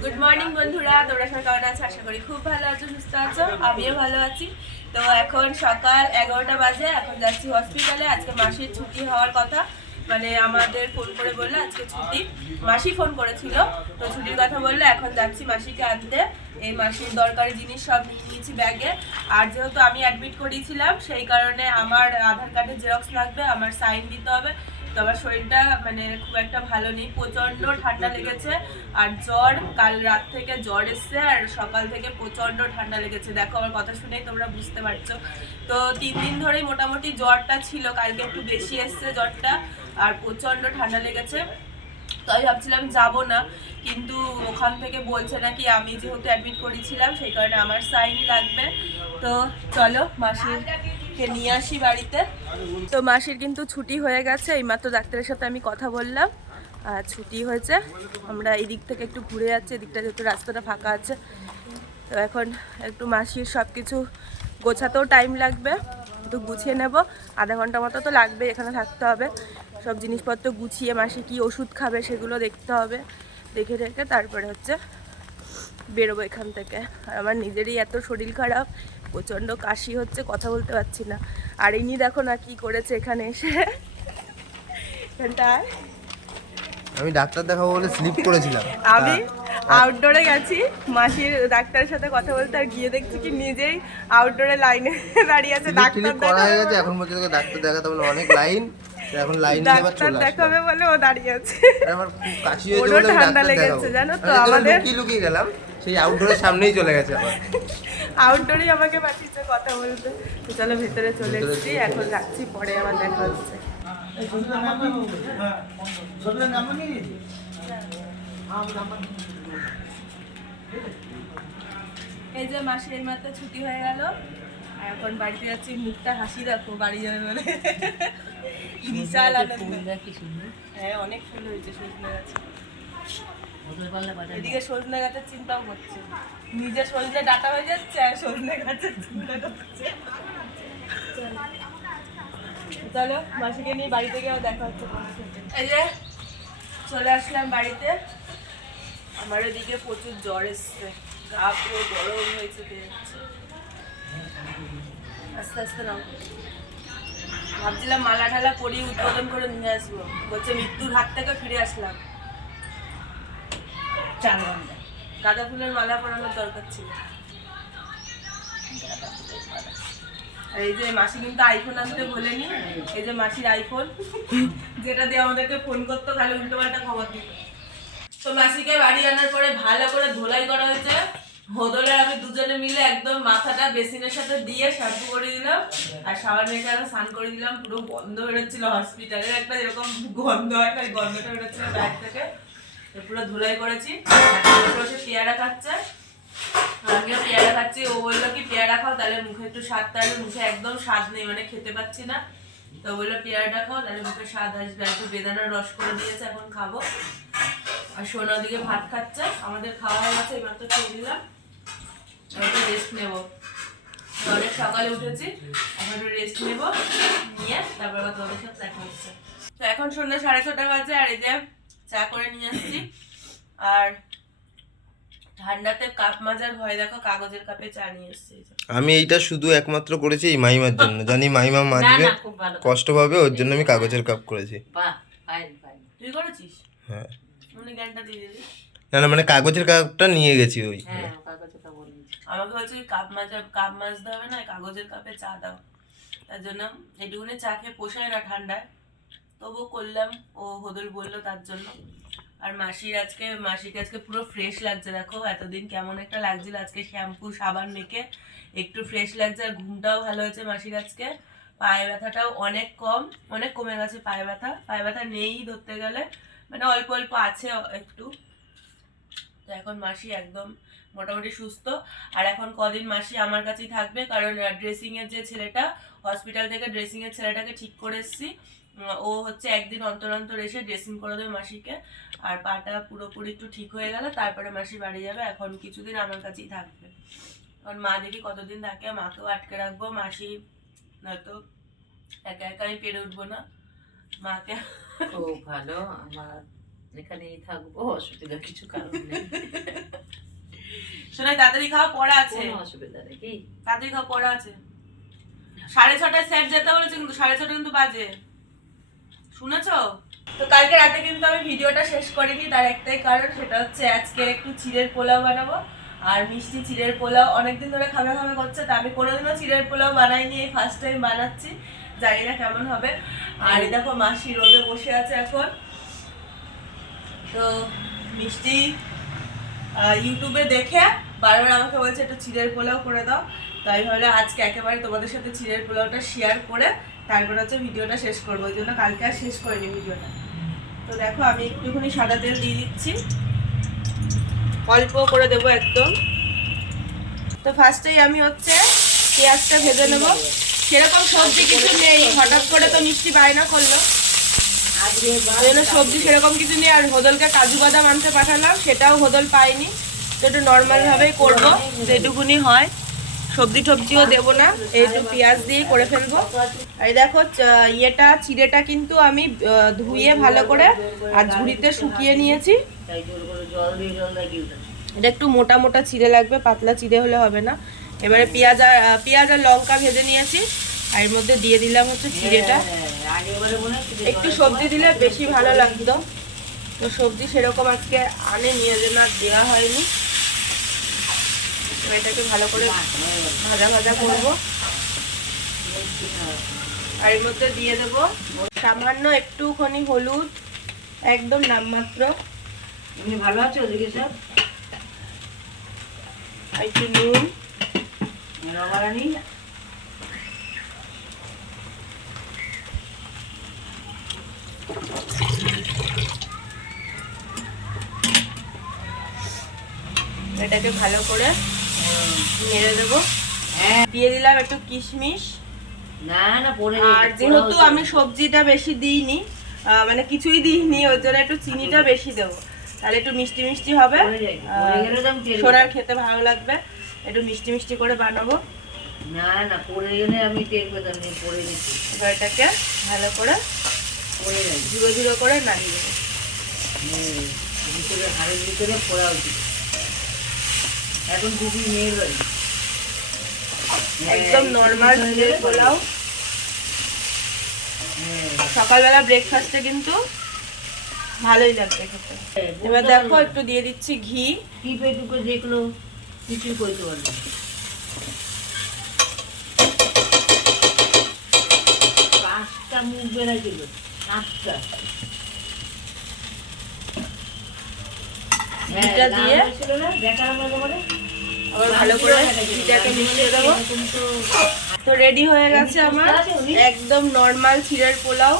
Good morning বন্ধুরা। তোমরা সবাই কেমন আছো? আশা করি খুব ভালো আছো, সুস্থ আছো। আমিও ভালো আছি। তো এখন সকাল এগারোটা বাজে, এখন যাচ্ছি হসপিটালে আজকে মাসির ছুটি হওয়ার কথা। মানে আমাদের ফোন করে বলল আজকে ছুটি। মাসি ফোন করেছিল, তো ছুটির কথা বলল, এখন যাচ্ছি মাসিকে আনতে। এই মাসির দরকারি জিনিস সব নিয়ে নিয়েছি ব্যাগে। আর যেহেতু আমি অ্যাডমিট করিয়েছিলাম সেই কারণে আমার আধার কার্ডের জেরক্স লাগবে, আমার সাইন দিতে হবে। তো আমার শরীরটা মানে খুব একটা ভালো নেই প্রচণ্ড ঠান্ডা লেগেছে আর জ্বর, কাল রাত থেকে জ্বর এসছে আর সকাল থেকে প্রচণ্ড ঠান্ডা লেগেছে। দেখো আমার কথা শুনেই তোমরা বুঝতে পারছ। তো তিন দিন ধরেই মোটামুটি জ্বরটা ছিল, কালকে একটু বেশি এসছে জ্বরটা আর প্রচণ্ড ঠান্ডা লেগেছে। তো আমি ভাবছিলাম যাব না, কিন্তু ওখান থেকে বলছে নাকি আমি যেহেতু অ্যাডমিট করেছিলাম, সেই কারণে আমার সাইনই লাগবে। তো চলো মাসিরকে নিয়ে আসি বাড়িতে। তো মাসির কিন্তু ছুটি হয়ে গেছে, এইমাত্র ডাক্তারের সাথে আমি কথা বললাম। আর ছুটি হয়েছে, আমরা এই দিক থেকে একটু ঘুরে যাচ্ছি, এদিকটা যেহেতু রাস্তাটা ফাঁকা আছে। তো এখন একটু মাসির সব কিছু গোছাতেও টাইম লাগবে, একটু গুছিয়ে নেব। আধা ঘণ্টা মতো তো লাগবে এখানে থাকতে হবে। সব জিনিসপত্র গুছিয়ে মাসি কি ওষুধ খাবে সেগুলো দেখতে হবে। দেখে রেখে তারপরে হচ্ছে বেরোবো এখান থেকে। আর আমার নিজেরই এত শরীর খারাপ প্রচণ্ড কাশি হচ্ছে কথা বলতে পারছি না। আর ইনি দেখো না কি করেছে এখানে এসে। এখানটায়। আমি ডাক্তার দেখাবো বলে স্লিপ করেছিলাম। আমি আউটডোরে গেছি মাসির ডাক্তারের সাথে কথা বলতে আর গিয়ে দেখছি কি নিজেই আউটডোরে লাইনে দাঁড়িয়ে আছে ডাক্তার করা হয়ে গেছে এখন পর্যন্ত ডাক্তার দেখাতে বলে অনেক লাইন এখন লাইন দিয়ে আবার চলে দেখাবে বলে ও দাঁড়িয়ে আছে। আমার খুব কাশি হয়েছে বলে ঠান্ডা লেগেছে, জানো তো, আমি আমাদের- লুকিয়ে লুকিয়ে গেলাম। সেই আউটডোরের সামনেই চলে গেছে আবার। আউটডোরেই আমাকে পাঠিয়েছে কথা বলতে। তো চলো ভেতরে চলে এসেছি এখন রাখছি পরে আবার দেখা হচ্ছে। এই যে মাসের এই মাত্র ছুটি হয়ে গেল। আর এখন বাড়িতে যাচ্ছি মুখটা হাসি দেখো বাড়ি যাবে বলে। বিশাল আনন্দ। হ্যাঁ অনেক ফুল হয়েছে সজনে গাছে এদিকে সজনে গাছের চিন্তাও করছে। নিজে সজনে ডাটা হয়ে যাচ্ছে আর সজনে গাছের চিন্তা চলো মাসিকে নিয়ে বাড়িতে গিয়েও দেখা হচ্ছে এই যে চলে আসলাম বাড়িতে। আমার এদিকে প্রচুর জ্বর এসছে। গা পুরো গরম হয়েছে আস্তে আস্তে নাও। ভাবছিলাম মালা ঠালা পরিয়ে উদ্বোধন করে নিয়ে আসব। বলছে মৃত্যুর হাত থেকে ফিরে আসলাম। চার ঘণ্টা। গাঁদা ফুলের মালা পরানোর দরকার ছিল। এই যে মাসি কিন্তু আইফোন আনতে বলেনি এই যে মাসির আইফোন যেটা দিয়ে আমাদেরকে ফোন করতো, তাহলে উল্টো পাল্টা খবর দিত। তো মাসিকে বাড়ি আনার পরে ভালো করে ধোলাই করা হয়েছে। হোদলের আমি দুজনে মিলে একদম মাথাটা বেসিনের সাথে দিয়ে শ্যাম্পু করে দিলাম। আর সাবান মেখে আরও স্নান করে দিলাম। পুরো গন্ধ বেরোচ্ছিল হসপিটালের একটা যেরকম গন্ধ হয় গন্ধটা বেরোচ্ছিল ব্যাগ থেকে। পুরো ধুলাই করেছি। বসে পেয়ারা খাচ্ছে। আমিও পেয়ারা খাচ্ছি। ও বলল কি, পেয়ারা খাও, তাহলে মুখে একটু স্বাদ, তাহলে মুখে একদম স্বাদ নেই মানে খেতে পাচ্ছি না। তো বলল, পেয়ারাটা খাও, তাহলে মুখে স্বাদ আসবে। একটু বেদানার রস করে দিয়েছে, এখন খাব। আর সোনা দিকে ভাত খাচ্ছে। আমাদের খাওয়া হয়ে গেছে এইমাত্র খেয়ে নিলাম। একটু রেস্ট নেব। অনেক সকালে উঠেছি, এখন একটু রেস্ট নেব, নিয়ে তারপর আবার তোমাদের সাথে দেখা হচ্ছে। তো এখন সন্ধ্যা সাড়ে ছটা বাজে, আর এই যে চা করে নিয়ে আসছি। আর ঠান্ডাতে কাপ মাজার ভয় দেখো কাগজের কাপে চা নিয়ে এসছি। আমি এইটা শুধু একমাত্র করেছি এই মাইমার জন্য। জানি মাইমা মাজবে কষ্ট পাবে ওর জন্য আমি কাগজের কাপ করেছি। তুই করেছিস? হ্যাঁ। না না মানে কাগজের কাপটা নিয়ে গেছি ওই। হ্যাঁ আমাকে বলছে কাপ মাজা কাপ মাজতে হবে না কাগজের কাপে চা দাও। তার জন্য এটুকুনি চা খেয়ে পোষায় না ঠান্ডায়। তবুও করলাম। ও হদল বলল তার জন্য। আর মাসির আজকে, মাসিকে আজকে পুরো ফ্রেশ লাগছে, দেখো। এতদিন কেমন একটা লাগছিল আজকে শ্যাম্পু সাবান মেখে। একটু ফ্রেশ লাগছে, আর ঘুমটাও ভালো হয়েছে মাসির আজকে। পায়ে ব্যথাটাও অনেক কম, অনেক কমে গেছে পায়ে ব্যথা। পায়ে ব্যথা নেই ধরতে গেলে মানে অল্প অল্প আছে একটু। তো এখন মাসি একদম মোটামুটি সুস্থ। আর এখন কদিন মাসি আমার কাছেই থাকবে, কারণ ড্রেসিংয়ের যে ছেলেটা হসপিটাল থেকে ড্রেসিং এর ছেলেটাকে ঠিক করে এসেছি। ও হচ্ছে একদিন অন্তর অন্তর এসে ড্রেসিং করে দেবে মাসিকে। আর পাটা পুরোপুরি একটু ঠিক হয়ে গেলে তারপরে মাসি বাড়ি যাবে। এখন কিছুদিন আমার কাছেই থাকবে। কারণ মা দেখি কতদিন থাকে মাকেও আটকে রাখব। মাসি নয়তো একা একা আমি পেরে উঠবো না। মাকে খুব ভালো। আমার এখানেই থাকব অসুবিধা কিছু কারণ নেই। শোনাই তাড়াতাড়ি খাওয়া পড়া আছে। অসুবিধা নেই কি? তাড়াতাড়ি খাওয়া পড়া আছে। সাড়ে ছটায় স্যার যেতে বলেছে কিন্তু সাড়ে ছটা কিন্তু বাজে। শুনেছো? তো কালকে রাতে কিন্তু আমি ভিডিওটা শেষ করিনি, তার একটাই কারণ সেটা হচ্ছে আজকে একটু চিড়ের পোলাও বানাবো। আর মিষ্টি চিড়ের পোলাও অনেকদিন ধরে খাবে খাবে করছে, তা আমি কোনোদিনও চিড়ের পোলাও বানাইনি, এই ফার্স্ট টাইম বানাচ্ছি। জানি না কেমন হবে। আর দেখো মাসি রোদে বসে আছে এখন। তো মিষ্টি ইউটিউবে দেখে বারবার আমাকে বলছে একটু চিড়ের পোলাও করে দাও। তাই ভাবলে আজকে একেবারে তোমাদের সাথে চিড়ের পোলাওটা শেয়ার করে তারপর হচ্ছে ভিডিওটা শেষ করব। ওই জন্য কালকে আর শেষ করিনি ভিডিওটা। তো দেখো, আমি একটুখানি সাদা তেল দিয়ে দিচ্ছি। অল্প করে দেবো একদম। তো ফার্স্টেই আমি হচ্ছে পেঁয়াজটা ভেজে নেব। সেরকম সবজি কিছু নেই। হঠাৎ করে তো মিষ্টি বায়না করল। সবজি সেরকম কিছু নেই। আর হোদলকে কাজু বাদাম আনতে পাঠালাম। সেটাও হোদল পাইনি তো একটু নর্মাল ভাবেই করব। যেটুকুনি হয়। সবজি টবজিও দেবো না, এই একটু পেঁয়াজ দিয়ে করে ফেলব। আর দেখো ইয়েটা, চিড়েটা কিন্তু আমি ধুয়ে ভালো করে আর ঝুড়িতে শুকিয়ে নিয়েছি। এটা একটু মোটা মোটা চিড়ে লাগবে, পাতলা চিড়ে হলে হবে না। এবারে পেঁয়াজ আর পেঁয়াজ আর লঙ্কা ভেজে নিয়েছি। আর এর মধ্যে দিয়ে দিলাম হচ্ছে চিড়েটা। যে একটু সবজি দিলে বেশি ভালো লাগতো। তো সবজি সেরকম আজকে আনে, নিয়ে যেন আর দেওয়া হয়নি। এটাকে ভালো করে ভাজা ভাজা করব। আর এর মধ্যে দিয়ে দেব সামান্য একটুখানি হলুদ একদম নামমাত্র। এমনি ভালো আছে ওদিকে সব? একটু নুন। রবারানি? এটাকে ভালো করে নেড়ে দেবো। হ্যাঁ। দিয়ে দিলাম একটু কিশমিশ। না না পরে আর যেহেতু আমি সবজিটা বেশি দিইনি মানে কিছুই দিইনি ওর জন্য একটু চিনিটা বেশি দেবো। তাহলে একটু মিষ্টি মিষ্টি হবে। সোনার খেতে ভালো লাগবে। একটু মিষ্টি মিষ্টি করে বানাবো। না না পড়ে গেলে আমি টের পেতাম না পড়ে গেছি এবার এটাকে ভালো করে যাই। ঝুড়ো ঝুড়ো করে নাড়িয়ে দেবো। হ্যাঁ, ভিতরে হাড়ের ভিতরে পড়া উচিত। এখন দিদি মেয়ের বাড়ি। একদম নর্মাল হয়ে পোলাও। হ্যাঁ, সকালবেলা ব্রেকফাস্টে কিন্তু ভালোই লাগবে খেতে। হ্যাঁ, এবার দেখো একটু দিয়ে দিচ্ছি ঘি। টিপে টুপে দেখল কিছুই করতে পারল পাঁচটা মুখ বেড়াইছিল পাঁচটা। হ্যাঁ, ঘিটা দিয়ে হয়েছিল না? দেখার মতো করে? আবার ভালো করে ঘিটাকে মিশিয়ে দেবো। তো রেডি হয়ে গেছে আমার। একদম নর্মাল চিড়ের পোলাও।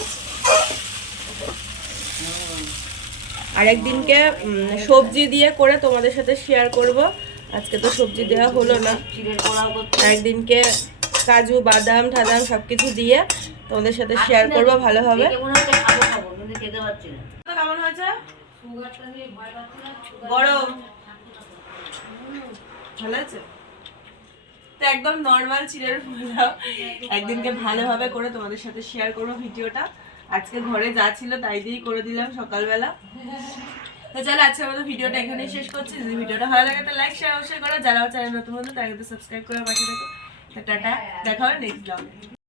আর একদিনকে উম, সবজি দিয়ে করে তোমাদের সাথে শেয়ার করব। আজকে তো সবজি দেওয়া হলো না। একদিনকে কাজু বাদাম ঠাদাম সবকিছু দিয়ে তোমাদের সাথে শেয়ার করব পারছি না। কেমন হয়েছে? গরম। ভালো আছে? একদম নর্মাল চিড়ের একদিনকে ভালোভাবে করে তোমাদের সাথে শেয়ার করব ভিডিওটা। আজকে ঘরে যা ছিল তাই দিয়েই করে দিলাম সকালবেলা। তো চলো আজকে আমাদের ভিডিওটা এখানেই শেষ করছি। যদি ভিডিওটা ভালো লাগে তো লাইক শেয়ার অবশ্যই করো। যারা চ্যানেল নতুন বন্ধু, তারা সাবস্ক্রাইব করে পাশে থাকো। টাটা, দেখা হবে নেক্সট ব্লগে